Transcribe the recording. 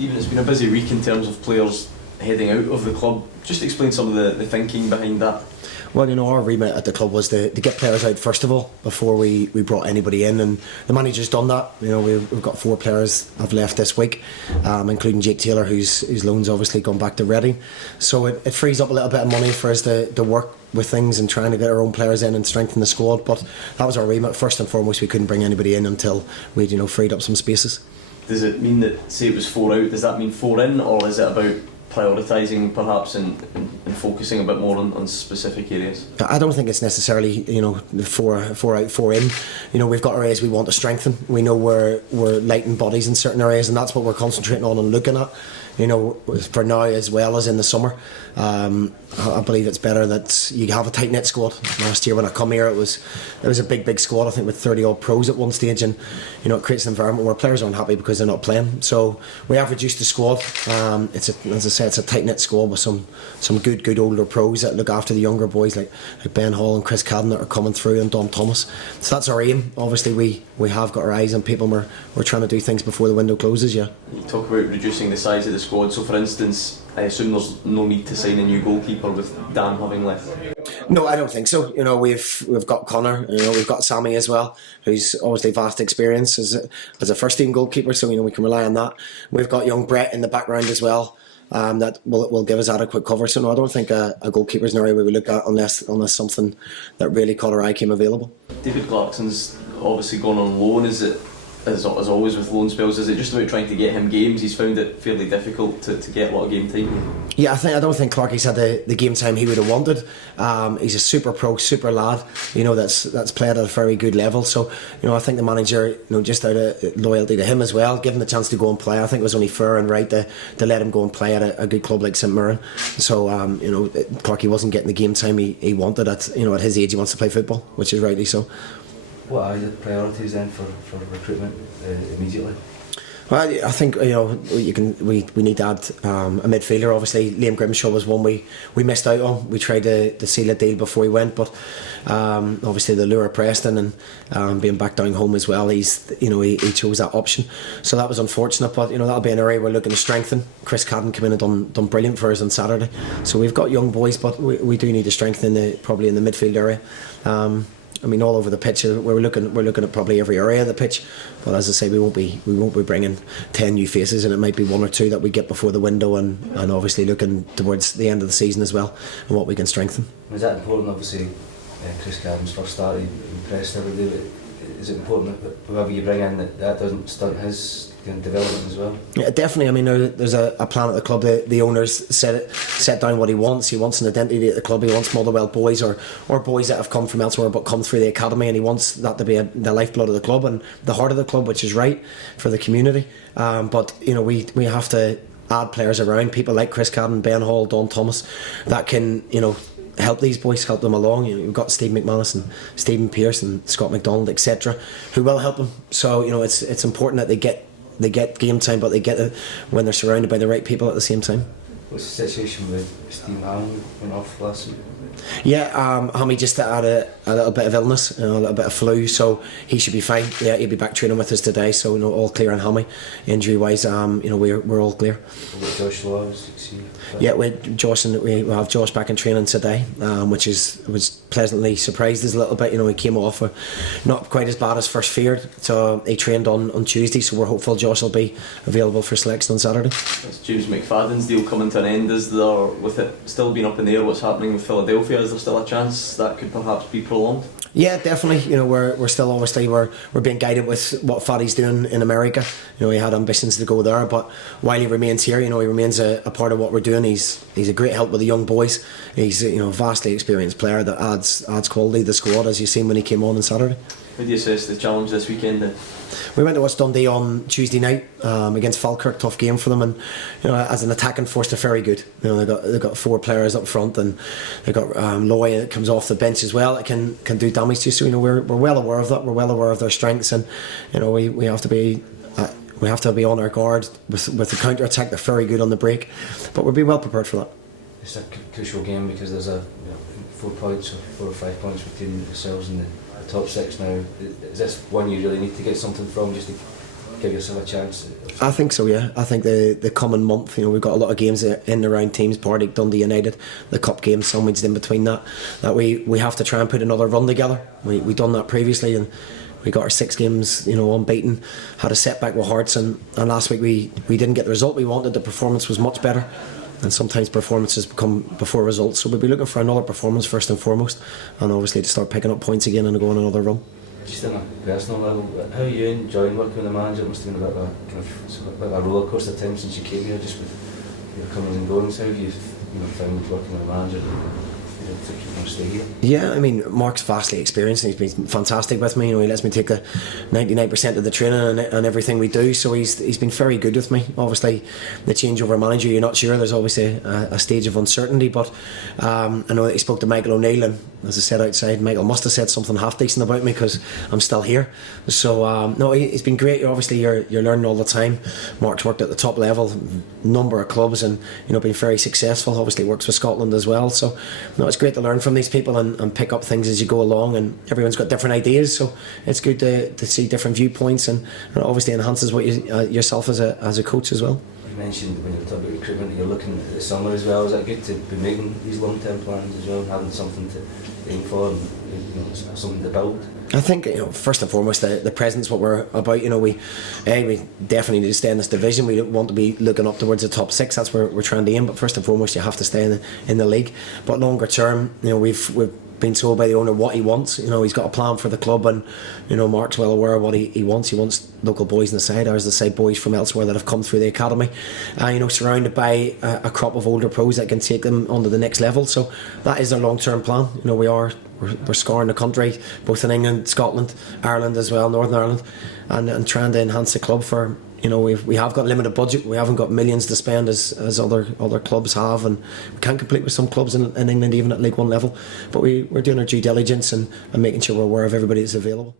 Stephen, it's been a busy week in terms of players heading out of the club. Just explain some of the thinking behind that. Well, our remit at the club was to get players out first of all before we brought anybody in, and the manager's done that. We've got 4 players have left this week, including Jake Taylor, whose loan's obviously gone back to Reading. So it frees up a little bit of money for us to work with things and trying to get our own players in and strengthen the squad. But that was our remit. First and foremost, we couldn't bring anybody in until we'd freed up some spaces. Does it mean that, say it was 4 out, does that mean 4 in, or is it about prioritising perhaps and focusing a bit more on specific areas? I don't think it's necessarily the 4 out, 4 in. We've got areas we want to strengthen. We know we're light in bodies in certain areas, and that's what we're concentrating on and looking at. For now as well as in the summer. I believe it's better that you have a tight knit squad. Last year when I come here, it was a big squad. I think with 30 odd pros at one stage, and it creates an environment where players aren't happy because they're not playing. So we have reduced the squad. It's a tight knit squad with some good older pros that look after the younger boys like Ben Hall and Chris Cadden that are coming through, and Don Thomas. So that's our aim. Obviously we have got our eyes on people, and we're trying to do things before the window closes. Yeah. You talk about reducing the size of the squad. So for instance, I assume there's no need to sign a new goalkeeper with Dan having left. No, I don't think so. We've got Connor. We've got Sammy as well, who's obviously vast experience as a first team goalkeeper. So we can rely on that. We've got young Brett in the background as well. That will give us adequate cover. So no, I don't think a goalkeeper's an area we would look at unless something that really caught our eye came available. David Clarkson's obviously gone on loan. Is it, as always with loan spells, is it just about trying to get him games? He's found it fairly difficult to get a lot of game time. Yeah, I don't think Clarkie's had the game time he would have wanted. He's a super pro, super lad, that's played at a very good level. So, I think the manager, just out of loyalty to him as well, give him the chance to go and play. I think it was only fair and right to let him go and play at a good club like St Mirren. So, Clarkie wasn't getting the game time he wanted at his age. He wants to play football, which is rightly so. What are your priorities then for recruitment immediately? Well, I think we need to add a midfielder. Obviously, Liam Grimshaw was one we missed out on. We tried to seal a deal before he went, but obviously the lure of Preston and being back down home as well, he chose that option. So that was unfortunate, but that'll be an area we're looking to strengthen. Chris Cadden came in and done brilliant for us on Saturday. So we've got young boys, but we do need to strengthen probably in the midfield area. All over the pitch, we're looking at probably every area of the pitch. But as I say, we won't be bringing 10 new faces, and it might be 1 or 2 that we get before the window, and obviously looking towards the end of the season as well, and what we can strengthen. Is that important? Obviously, Chris Cadden's first start, he impressed everybody. Is it important that whoever you bring in that doesn't stunt his development as well? Yeah, definitely. There's a plan at the club. The owners set down what he wants. He wants an identity at the club. He wants Motherwell boys or boys that have come from elsewhere but come through the academy, and he wants that to be the lifeblood of the club and the heart of the club, which is right for the community. But we have to add players around, people like Chris Cadden, Ben Hall, Don Thomas, that can help these boys, help them along. We've got Steve McManus and Stephen Pearce and Scott McDonald, etc., who will help them. So it's important that they get game time, but they get it when they're surrounded by the right people at the same time. What's the situation with Steve Allen went off last week? Yeah, Hammy just had a little bit of illness, a little bit of flu, so he should be fine. Yeah, he'll be back training with us today, so all clear on Hammy. Injury wise, we're all clear. Josh Laws, yeah, we have Josh back in training today, which was pleasantly surprised us a little bit. He came off not quite as bad as first feared, so he trained on Tuesday, so we're hopeful Josh will be available for selection on Saturday. It's James McFadden's deal coming to an end. Is there, with it still being up in the air, what's happening with Philadelphia? Is there still a chance that could perhaps be prolonged? Yeah, definitely. We're still obviously we're being guided with what Faddy's doing in America. He had ambitions to go there, but while he remains here, he remains a part of what we're doing. He's a great help with the young boys. He's a vastly experienced player that adds quality to the squad, as you've seen when he came on Saturday. How do you assess the challenge this weekend then? We went to watch Dundee on Tuesday night against Falkirk. Tough game for them, and as an attacking force they're very good. They've got 4 players up front, and they've got Loy that comes off the bench as well that can do damage to you. So we're well aware of that. We're well aware of their strengths, and we have to be on our guard with the counter attack. They're very good on the break, but we'll be well prepared for that. It's a crucial game because there's 4 points or 4 or 5 points between yourselves and the top 6 now. Is this one you really need to get something from just to give yourself a chance? I think so, yeah. I think the coming month, we've got a lot of games in and around teams, Partick, Dundee United, the cup games, some weeks in between that we have to try and put another run together. We done that previously, and we got our 6 games, unbeaten, had a setback with Hearts, and last week we didn't get the result we wanted. The performance was much better, and sometimes performances become before results, so we'll be looking for another performance first and foremost, and obviously to start picking up points again and go on another run. Just on a personal level, how are you enjoying working with the manager? It must have been a bit of a roller coaster time since you came here, just with your comings and goings. How have you found working with a manager to keep on stay here? Yeah, I mean, Mark's vastly experienced and he's been fantastic with me. He lets me take the 99% of the training and everything we do, so he's been very good with me. Obviously, the changeover manager, you're not sure, there's obviously a stage of uncertainty, but I know that he spoke to Michael O'Neill, and as I said outside, Michael must have said something half decent about me because I'm still here. So no, he's been great. Obviously you're learning all the time. Mark's worked at the top level, number of clubs, and been very successful. Obviously works with Scotland as well, so no, it's great to learn from these people and pick up things as you go along, and everyone's got different ideas, so it's good to see different viewpoints, and it obviously enhances what yourself as a coach as well. You mentioned when you were talking about recruitment, you're looking at the summer as well. Is that good to be making these long-term plans as well, and having something to aim for, and something to build? I think first and foremost the present's what we're about. We definitely need to stay in this division. We don't want to be looking up towards the top 6. That's where we're trying to aim. But first and foremost, you have to stay in the league. But longer term, we've been told by the owner what he wants. He's got a plan for the club, and Mark's well aware of what he wants. He wants local boys in the side, ours the side boys from elsewhere that have come through the academy, surrounded by a crop of older pros that can take them on to the next level. So that is our long-term plan. We're scouring the country, both in England, Scotland, Ireland as well, Northern Ireland, and trying to enhance the club for. We have got a limited budget. We haven't got millions to spend as other clubs have, and we can't compete with some clubs in England even at League One level. But we're doing our due diligence and making sure we're aware of everybody that's available.